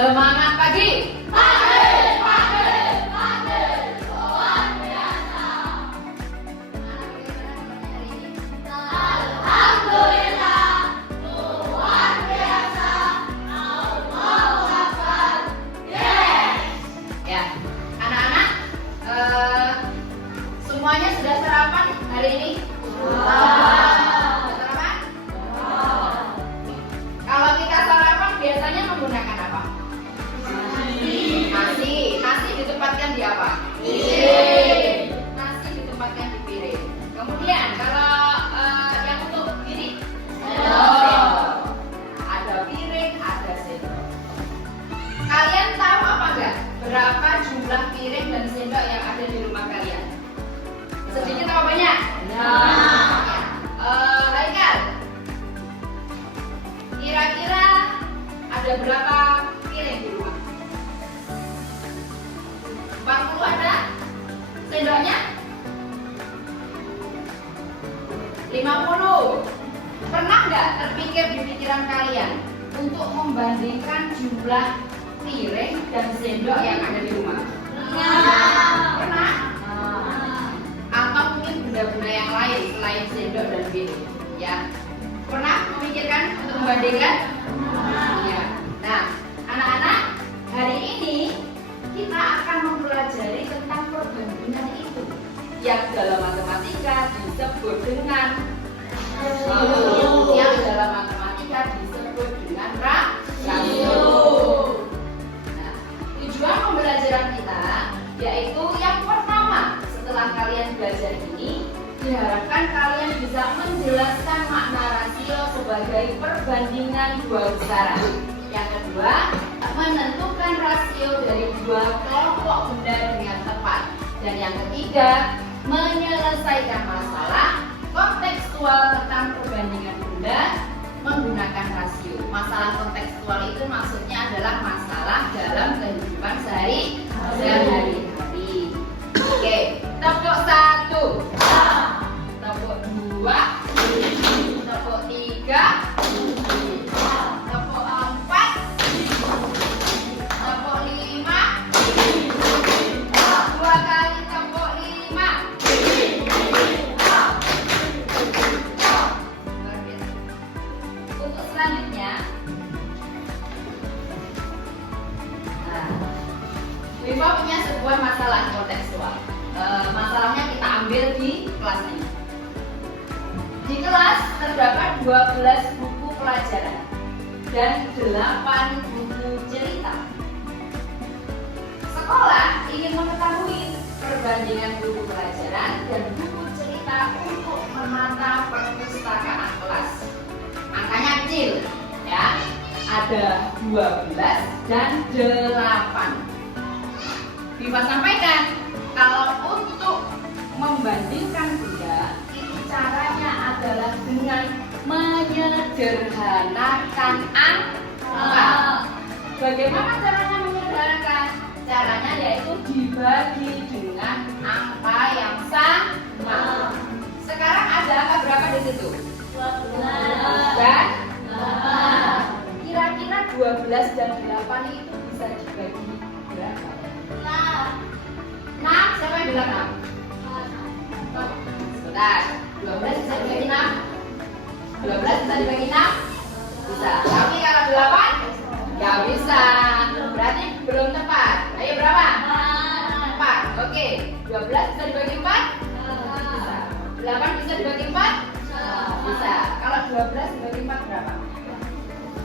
Semangat pagi. Semuanya sudah sarapan hari ini? Sarapan? Kalau kita sarapan biasanya menggunakan apa? Nasi. Nasi ditempatkan di apa? Piring. Nasi ditempatkan di piring. Kemudian kalau yang untuk ini? Sendok. Ada piring, ada sendok. Kalian tahu apa enggak? Berapa jumlah piring dan sendok yang ada di rumah kalian? Sedikit apa banyak? Haikal, kira-kira ada berapa piring di rumah? 40 ada? Sendoknya? 50. Pernah nggak terpikir di pikiran kalian untuk membandingkan jumlah piring dan sendok yang ada di rumah? Pernah? Atau mungkin benda-benda yang lain selain sendok dan piring, ya? Pernah memikirkan untuk membandingkan? Ya. Nah, anak-anak, hari ini kita akan mempelajari tentang perbandingan itu yang dalam matematika disebut dengan rasio. Nah, tujuan pembelajaran kita yaitu yang pertama, setelah kalian belajar ini, diharapkan kalian bisa menjelaskan makna rasio sebagai perbandingan dua besaran. Yang kedua, menentukan rasio dari dua kelompok benda dengan tepat. Dan yang ketiga, menyelesaikan masalah kontekstual tentang perbandingan benda menggunakan rasio. Masalah kontekstual itu maksudnya adalah masalah dalam kehidupan sehari-hari. Oke, tepuk 1, tepuk 2, tepuk 3, tepuk 4, tepuk 5, 2 kali tepuk 5. Untuk selanjutnya, Viva punya sebuah masalah kontekstual. Masalahnya kita ambil di kelas ini. Di kelas terdapat 12 buku pelajaran dan 8 buku cerita. Sekolah ingin mengetahui perbandingan buku pelajaran dan buku cerita untuk menata perpustakaan kelas. Angkanya kecil, ya. Ada 12 dan 8. Viva sampaikan, kalau untuk membandingkan benda, itu caranya adalah dengan menyederhanakan angka. Bagaimana caranya menyederhanakan? Caranya yaitu dibagi dengan angka yang sama. Sekarang ada angka berapa di situ? 12 dan 8. Kira-kira 12 dan 8 itu bisa dibagi berapa? 6. Siapa yang bilang 6? Sebentar. 12 bisa dibagi 6? 12 bisa dibagi 6? Bisa. Tapi kalau 8? Gak bisa. Berarti belum tepat. Ayo berapa? 4. Oke. 12 bisa dibagi 4? Bisa. 8 bisa dibagi 4? Bisa. Kalau 12 dibagi 4 berapa?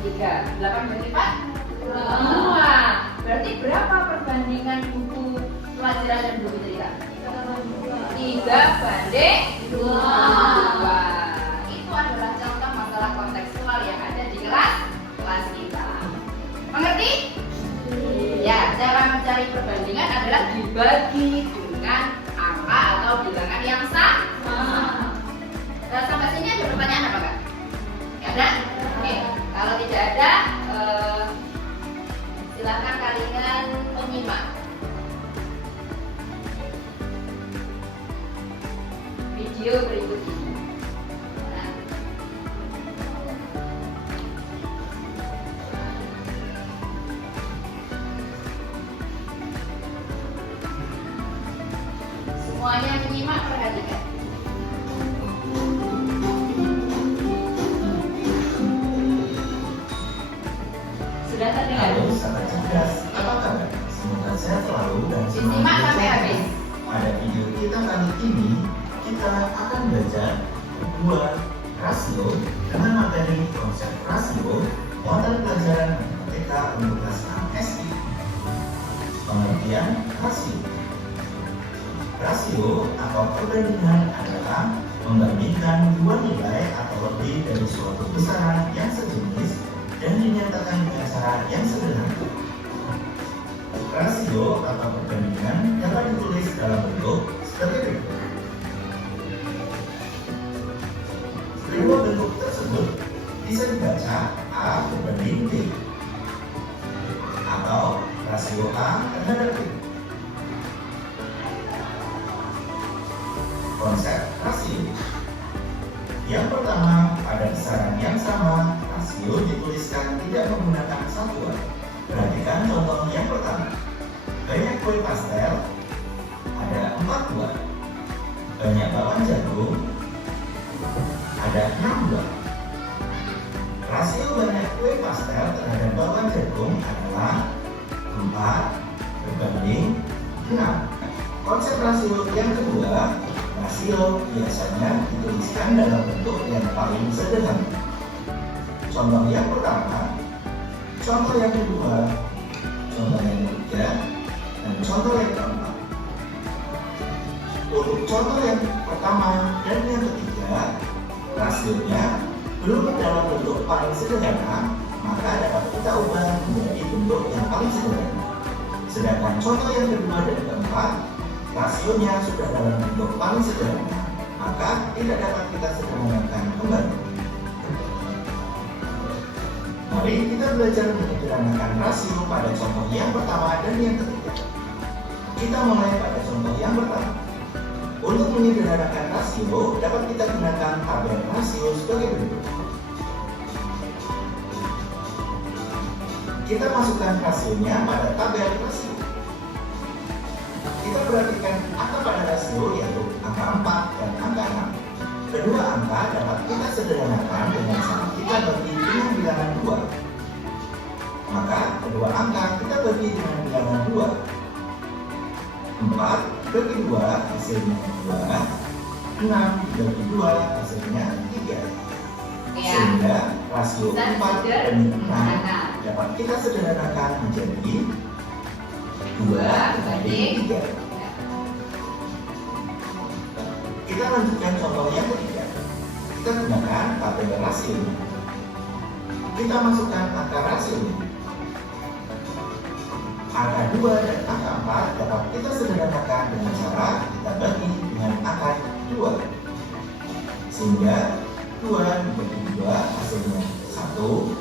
3. 8 dibagi 4? 2. Berarti berapa perbandingan buku pelajaran dan buku cerita? 3:2. Itu adalah contoh masalah kontekstual yang ada di kelas kita. Mengerti? Ya, cara mencari perbandingan adalah dibagi dengan angka atau bilangan yang sama. Nah, sampai sini ada pertanyaan apa enggak? Ada? Oke. Kalau tidak ada, silakan kalian menyimak video berikut ini. Semuanya menyimak, perhatikan. Sudah terdengar? Halo, sahabat cerdas. Apa kabar? Semoga sehat selalu dan Disimak sampai habis. Pada video kita kali ini, kita akan belajar buat rasio dengan materi konsep rasio, modal pelajaran matematika untuk kelas 6 SD. Pengertian rasio. Rasio atau perbandingan adalah membandingkan dua nilai atau lebih dari suatu besaran yang sejenis dan dinyatakan dengan cara yang sederhana. Rasio atau perbandingan dapat ditulis dalam bentuk sebagai berikut. Kedua bentuk tersebut bisa dibaca A berbanding B atau rasio A terhadap B. Konsep rasio. Yang pertama, pada besaran yang sama, rasio dituliskan tidak menggunakan satuan. Perhatikan contoh yang pertama. Banyak kue pastel, ada 4 buah. Banyak bakwan jagung, ada 6 buah. Rasio banyak kue pastel terhadap bakwan jagung adalah 4 berbanding 6. Konsep rasio yang kedua, rasio biasanya dituliskan dalam bentuk yang paling sederhana. Contoh yang pertama, contoh yang kedua, contoh yang ketiga, dan contoh yang keempat. Untuk contoh yang pertama dan yang ketiga, rasionya belum dalam bentuk paling sederhana, maka dapat kita ubah menjadi bentuk yang paling sederhana. Sedangkan contoh yang kedua dan keempat, rasionya sudah dalam bentuk paling sederhana, maka tidak dapat kita sederhanakan kembali. Mari kita belajar menyederhanakan rasio pada contoh yang pertama dan yang ketiga. Kita mulai pada contoh yang pertama. Untuk menyederhanakan rasio, dapat kita gunakan tabel rasio sebagai berikut. Kita masukkan rasionya pada tabel rasio. Kita perhatikan angka pada rasio yaitu angka 4 dan angka 6. Kedua angka dapat kita sederhanakan dengan cara kita bagi dengan bilangan 2. Maka kedua angka kita bagi dengan bilangan 2. 4 bagi 2 hasilnya 2. 6 bagi 2 hasilnya 3. Sehingga rasio 4 dan 6 dapat kita sederhanakan menjadi 2 banding 3. Kita lanjutkan contoh yang ketiga. Kita gunakan tabel rasio. Kita masukkan angka rasio. Angka 2 dan angka 4 dapat kita sederhanakan dengan cara kita bagi dengan angka 2. Sehingga 2 bagi 2 hasilnya 1,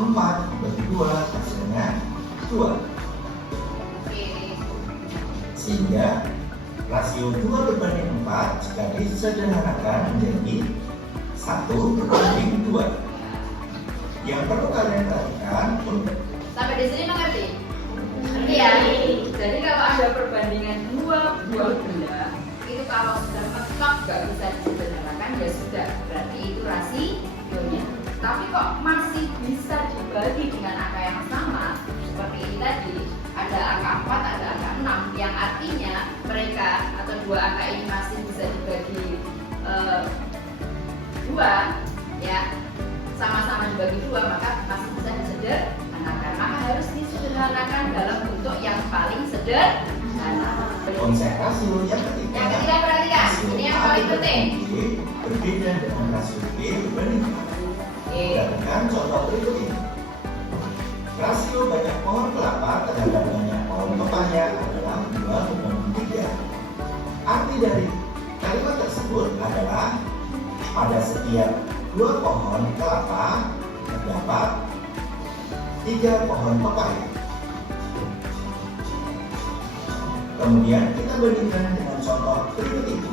4 bagi 2 hasilnya 2. Sehingga rasio 2 berbanding 4 jika disederhanakan menjadi 1 berbanding 2. Yang perlu kalian perhatikan, Sampai di sini mengerti? Ngerti ya? Jadi kalau ada perbandingan dua buah benda, itu kalau sudah mentok gak bisa disederhanakan ya sudah, berarti itu rasionya. Tapi kok masih bisa dibagi dengan angka yang sama, seperti ini tadi, ada angka 4, ada angka 6, yang artinya mereka atau dua angka ini masih bisa dibagi 2, ya, sama-sama dibagi 2, maka masih bisa disederhanakan. Maka harus disederhanakan dalam bentuk yang paling sederhana. konsep rasio yang ketiga. Yang ketiga perhatikan, ini yang paling penting. Berbeda dengan rasio B berbanding 4. Perhatikan contoh berikut ini. Rasio banyak pohon kelapa terhadap banyak pohon pepaya adalah 2 berbanding 3. Arti dari kalimat tersebut adalah pada setiap 2 pohon kelapa terdapat 3 pohon pepaya. Kemudian kita bandingkan dengan contoh berikut itu.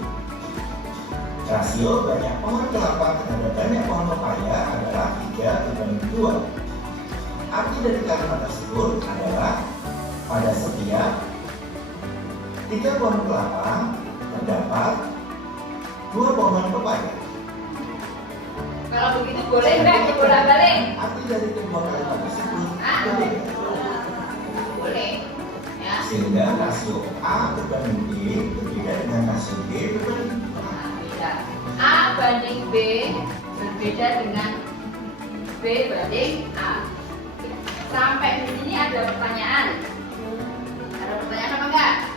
Rasio banyak pohon kelapa terhadap banyak pohon pepaya adalah 3 berbanding 2. Arti dari kalimat tersebut adalah pada setiap 3 pohon kelapa terdapat 2 pohon pepaya. Kalau begitu boleh nggak dibolak-balik? Arti dari kedua kalimat tersebut berbeda. Boleh. Ya. Sehingga rasio A berbanding B berbeda dengan rasio B berbanding A. Nah, beda. A banding B berbeda dengan B banding A. Sampai di sini ada pertanyaan. Ada pertanyaan apa enggak?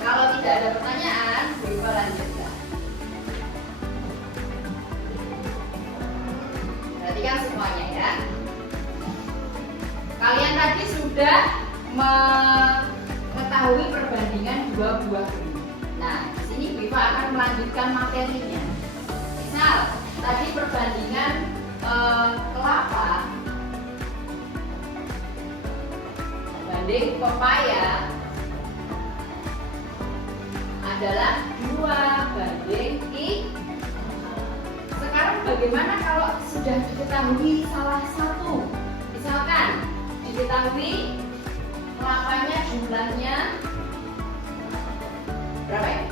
Kalau tidak ada pertanyaan, bisa lanjutkan. Perhatikan semuanya ya. Kalian tadi sudah mengetahui perbandingan dua buah ini. Nah, di sini Viva akan melanjutkan materinya. Misal, tadi perbandingan kelapa banding pepaya adalah 2 banding 3. Sekarang bagaimana kalau sudah diketahui salah satu? Misalkan diketahui kelapanya jumlahnya berapa ya?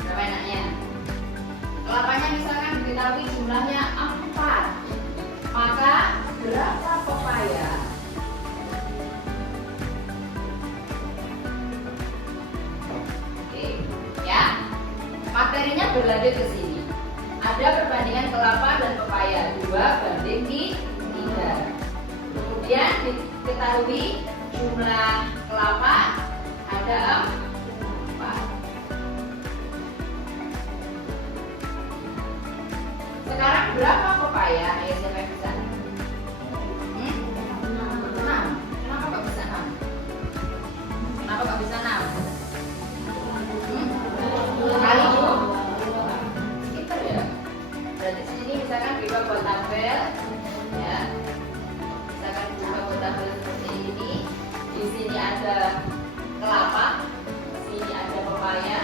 Berapa enaknya? Kelapanya misalkan diketahui jumlahnya 4. Maka berapa pepaya? Oke, ya. Materinya berlanjut ke sini. Ada perbandingan kelapa dan pepaya 2 banding 3. Kemudian diketahui jumlah kelapa ada 4. Sekarang berapa pepaya? Ayo siapa yang bisa? 6. Kenapa kok bisa 6? Kenapa kok bisa 6? Kali 2. Pinter ya. Berarti sini misalkan Viva buat tabel, ya. Misalkan Viva buat tabel seperti ini. Di sini ada kelapa, di sini ada pepaya.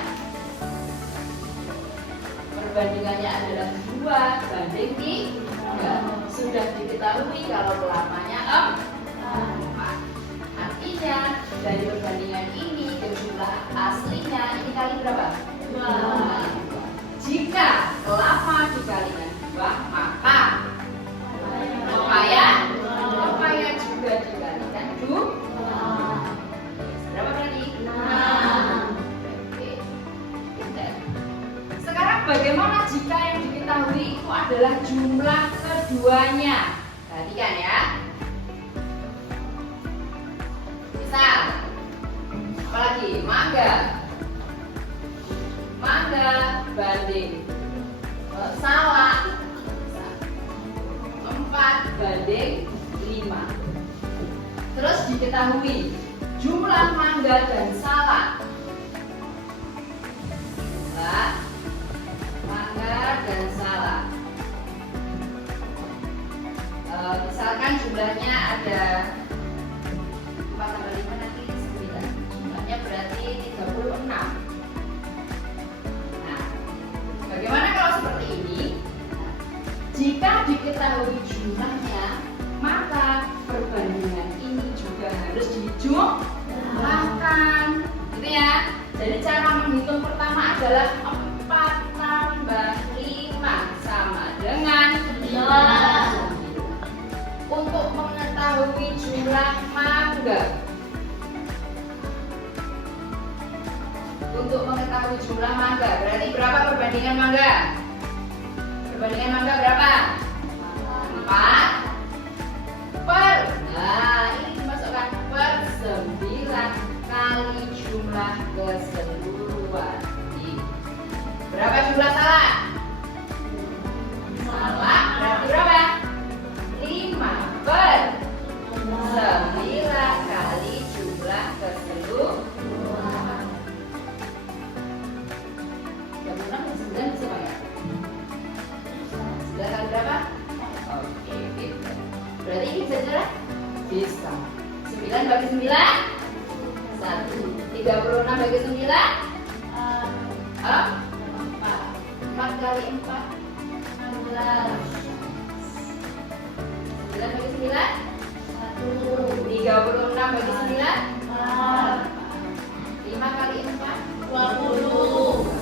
Perbandingannya adalah 2 banding 3. Sudah diketahui kalau kelapanya 4. Artinya dari perbandingan ini ke jumlah aslinya ini kali berapa? 2. Jika kelapa dikalikan 2, maka pepaya juga dikalikan 2. Berapa berarti? 6. Oke. Pintar. Sekarang bagaimana jika yang diketahui itu adalah jumlah keduanya? Perhatikan ya. Misal, apalagi mangga banding salak 4 banding 5. Terus diketahui jumlah mangga dan salak. Jumlah mangga dan salak. Misalkan jumlahnya ada 4 tambah 5 nanti 9. Jumlahnya berarti 36. Nah, bagaimana kalau seperti ini? Jika diketahui jumlahnya, maka perbandingan ini juga harus dijumlahkan. Gitu ya. Jadi cara menghitung pertama adalah 4 tambah 5 sama dengan 9. Untuk mengetahui jumlah mangga. Untuk mengetahui jumlah mangga, berarti berapa perbandingan mangga? Perbandingan mangga berapa? 4 per. Nah, ini dimasukkan per 9 kali jumlah keseluruhan. Berapa jumlah salak? Salak berarti berapa? 5 per 9 kali jumlah keseluruhan. 36 dan 9 bisa Pak ya? 9 kali berapa? Oke, pintar. Berarti ini bisa jelas? Bisa. 9 bagi 9? 1. 36 bagi 9? 4. 4 kali 4? 16. 9 bagi 9? 1. 36 bagi 9? 4. 5 kali 4? 20.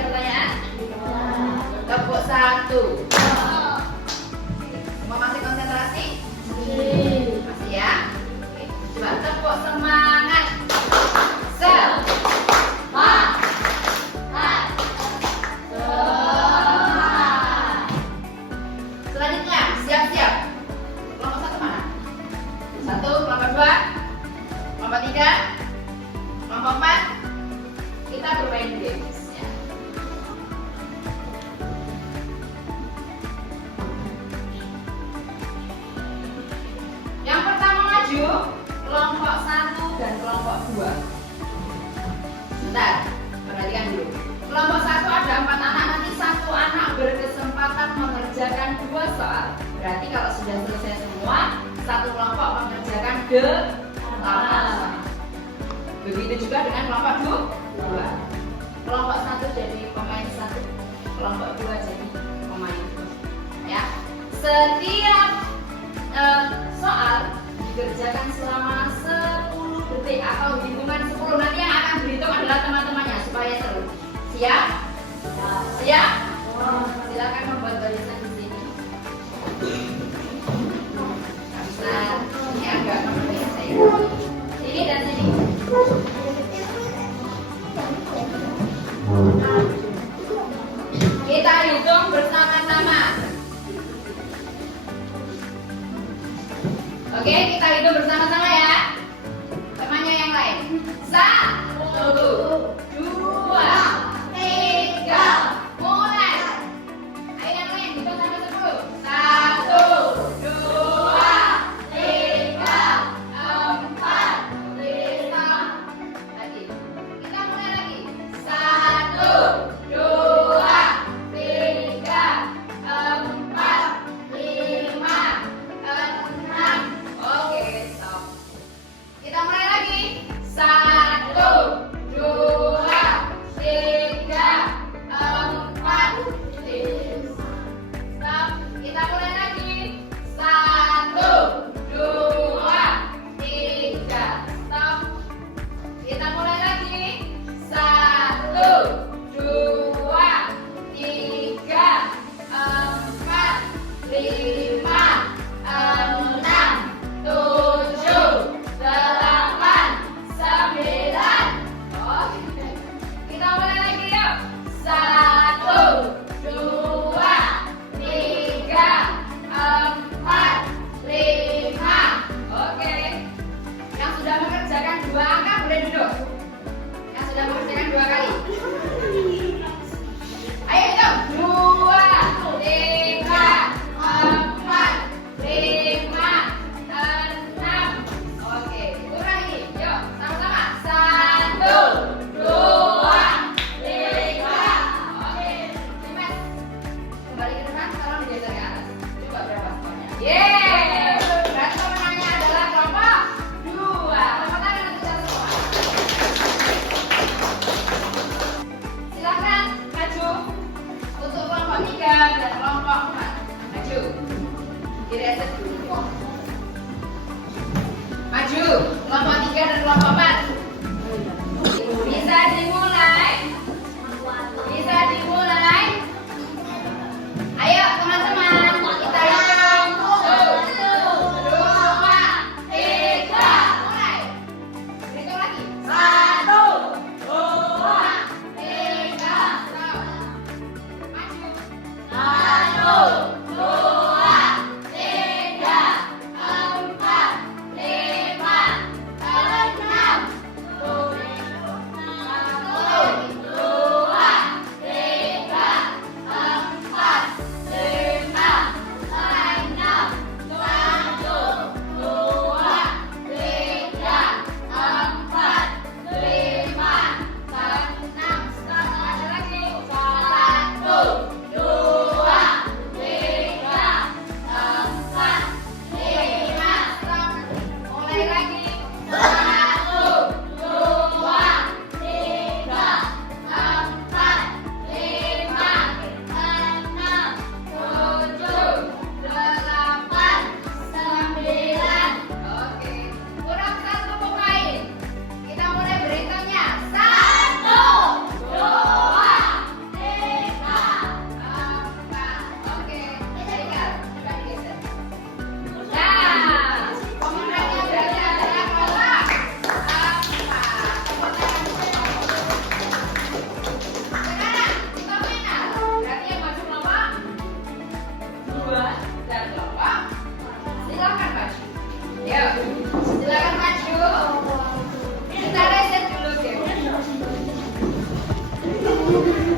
ada pertanyaan? Tepuk 1. Semua masih konsentrasi? Masih ya? Oke. Coba tepuk semangat. Selanjutnya, siap-siap. Kelompok 1 mana? 1, kelompok 2, kelompok 3, kelompok 4. Kita bermain games ya. Yang pertama maju, kelompok 1 dan kelompok 2. Bentar, perhatikan dulu. Kelompok 1 ada 4 anak, nanti 1 anak berkesempatan mengerjakan 2 soal. Berarti kalau sudah selesai semua, 1 kelompok mengerjakan 8 soal. Begitu juga dengan kelompok 2. Kelompok 1 jadi pemain 1, kelompok 2 jadi pemain 2. Ya. Setiap soal dikerjakan selama 10 detik atau hitungan 10. Nanti yang akan berhitung adalah teman-temannya supaya seru. Siap? Siap? Silakan membuat barisan di sini. Nggak bisa, ini agak menemui saya. Sini dan sini. Kita hitung bersama-sama. Oke, kita hitung bersama-sama ya. Temannya yang lain. 1, 2, 3, mulai.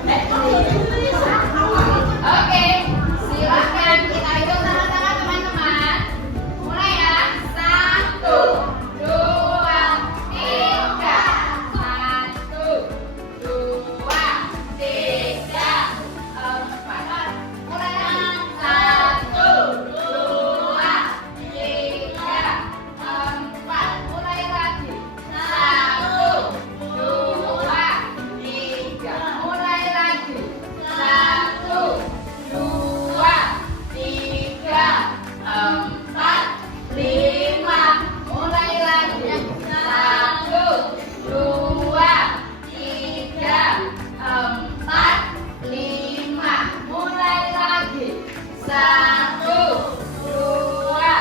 Oke, silakan kita hitung sama-sama teman-teman. Mulai ya. 1, 2, 3. 1, 2, 3, 4. Mulai lagi. 1, 2, 3, 4. Mulai lagi. 1, 2, 3. Mulai lagi. 1, 2, 3, 4, 5. Mulai lagi. 1, 2, 3, 4, 5. Mulai lagi. 1, 2,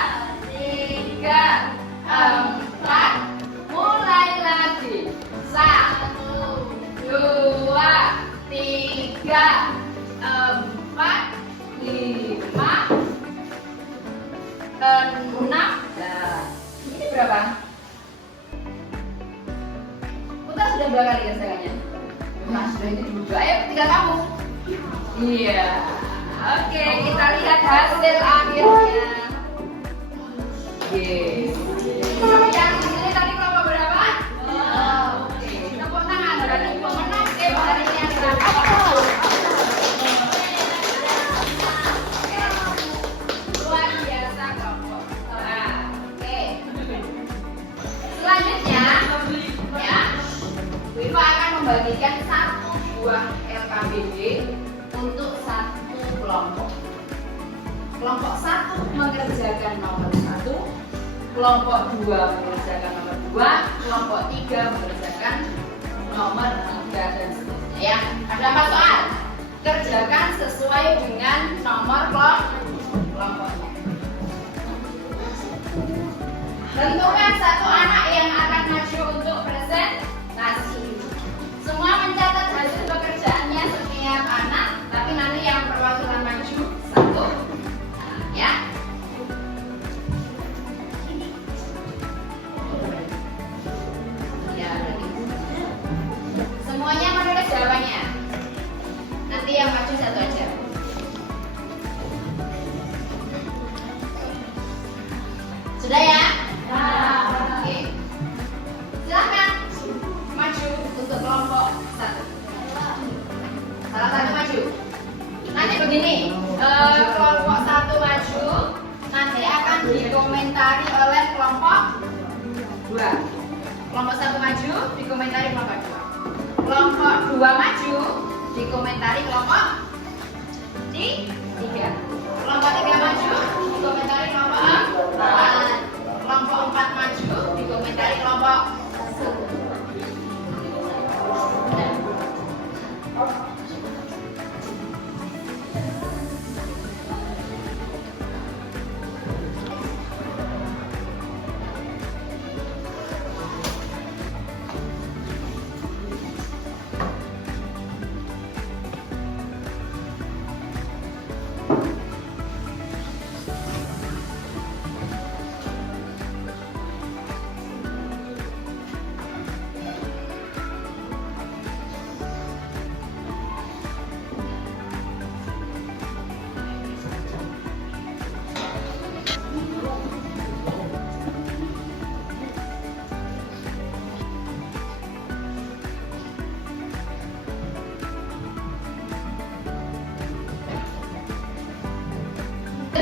3, 4. Mulai lagi. 1, 2, 3, 4, 5, 6. Nah, ini berapa? Putar sudah berapa kali kerjaannya? Nah, sudah itu juga. Ayo, tinggal kamu. Iya. Oke, kita lihat hasil akhirnya. Oke. Yang di sini tadi kelompok berapa? Oke, tepuk tangan berarti pemenang game hari ini adalah luar biasa kelompok. Nah, oke. Selanjutnya, ya, Wifa akan membagikan satu buah LKBD untuk satu kelompok. Kelompok 1 mengerjakan nomor 1, kelompok 2 mengerjakan nomor 2, kelompok 3 mengerjakan nomor 3 dan seterusnya. Ya, ada 4 soal. Kerjakan sesuai dengan nomor kelompoknya. Tentukan satu anak yang akan maju untuk presentasi. Semua mencatat hasil pekerjaannya setiap anak, tapi nanti yang perwakilan maju satu. Ya. Ya, semuanya menulis jawabannya. Nanti yang maju satu aja. Sudah ya? Oke. Silakan maju untuk kelompok 1. Salah satu maju. Nanti begini, kelompok 1 maju, nanti akan dikomentari oleh kelompok 2. Kelompok 1 maju, dikomentari kelompok 2. Kelompok 2 maju, dikomentari kelompok 3. Kelompok 3 maju, dikomentari kelompok 4. Kelompok 4 maju, dikomentari kelompok 1.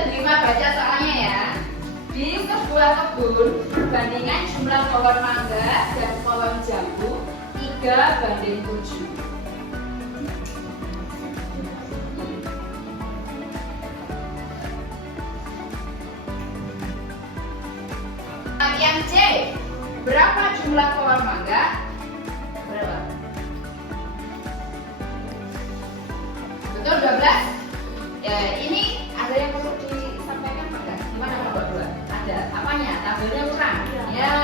Wifa baca soalnya ya. Di sebuah kebun, perbandingan jumlah pohon mangga dan pohon jambu 3:7. Bagian C, berapa jumlah pohon mangga? Berapa? Betul 12? Ya, ini ada yang perlu disampaikan Pak? Gimana Pak Dua? Ada apanya? Tabelnya kurang. Ya.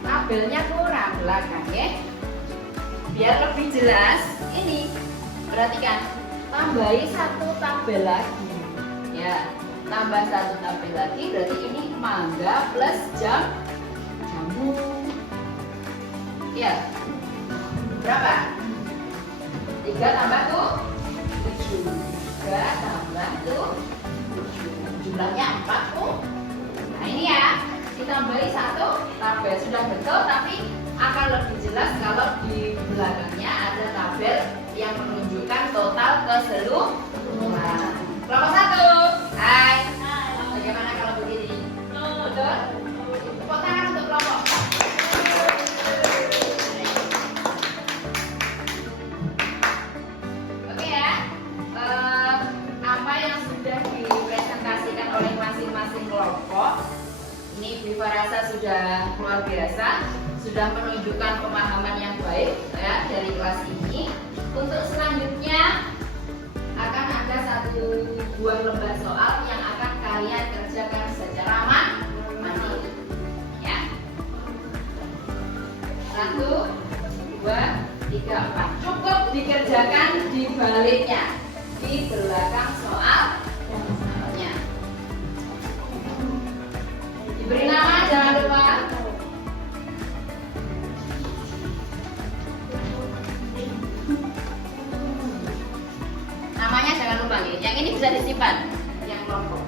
Tabelnya kurang belakang ya. Biar lebih jelas, ini perhatikan, tambahi 1 tabel lagi. Ya, tambah 1 tabel lagi berarti ini mangga plus jambu. Ya. Berapa? 3 3 tambah 7. 3 tambah 7. Jumlahnya 40. Nah ini ya, ditambahi 1 tabel. Sudah betul, tapi akan lebih jelas kalau di belakangnya ada tabel yang menunjukkan total keseluruhan. Kelompok 1. Hai. Bagaimana kalau begini? Betul? Tepuk tangan untuk kelompok. Oke ya. Apa yang sudah dipresentasikan oleh masing-masing kelompok ini Viva rasa sudah luar biasa, sudah menunjukkan pemahaman yang baik ya dari kelas ini. Untuk selanjutnya akan ada 1 buah lembar soal yang akan kalian kerjakan secara mandiri. Ya. 1, 2, 3, 4. Cukup dikerjakan di baliknya, di belakang soalnya. Diberi nama, jangan lupa. Namanya jangan lupa nih. Yang ini bisa disimpan, yang kelompok.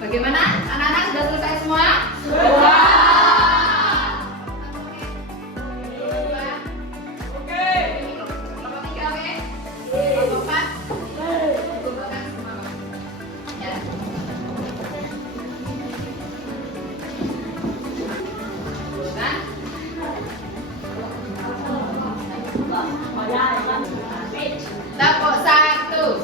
Bagaimana? Anak-anak sudah selesai semua? Sudah. Oke. Kelompok 3 oke? Kelompok 4? Kumpulkan semua. Ya. Kumpulkan. Kelompok 1.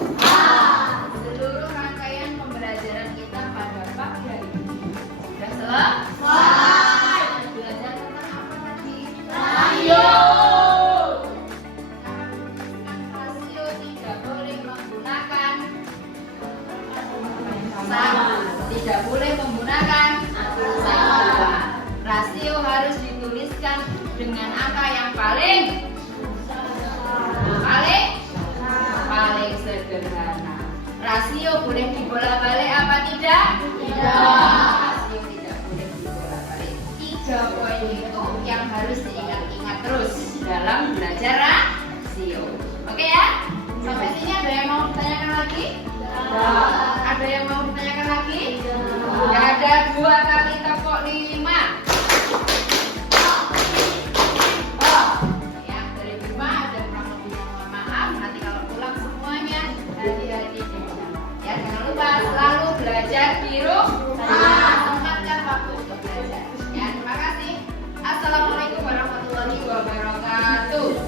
Seluruh rangkaian pembelajaran kita pada pagi hari ini sudah selesai. Belajar tentang apa tadi? Rasio. Rasio tidak boleh menggunakan sama. Tidak boleh menggunakan sama. Rasio harus dituliskan dengan angka yang paling sederhana. Rasio boleh dibolak-balik apa tidak? Tidak. Rasio tidak boleh dibolak-balik. 3 poin itu yang harus diingat-ingat terus dalam belajar rasio. Oke ya? Sampai sini ada yang mau ditanyakan lagi? Tidak. Ada yang mau ditanyakan lagi? Tidak. Ada 2 kali tepuk 5. Selalu belajar di rumah. Sempatkan waktu untuk belajar. Ya, terima kasih. Assalamualaikum warahmatullahi wabarakatuh.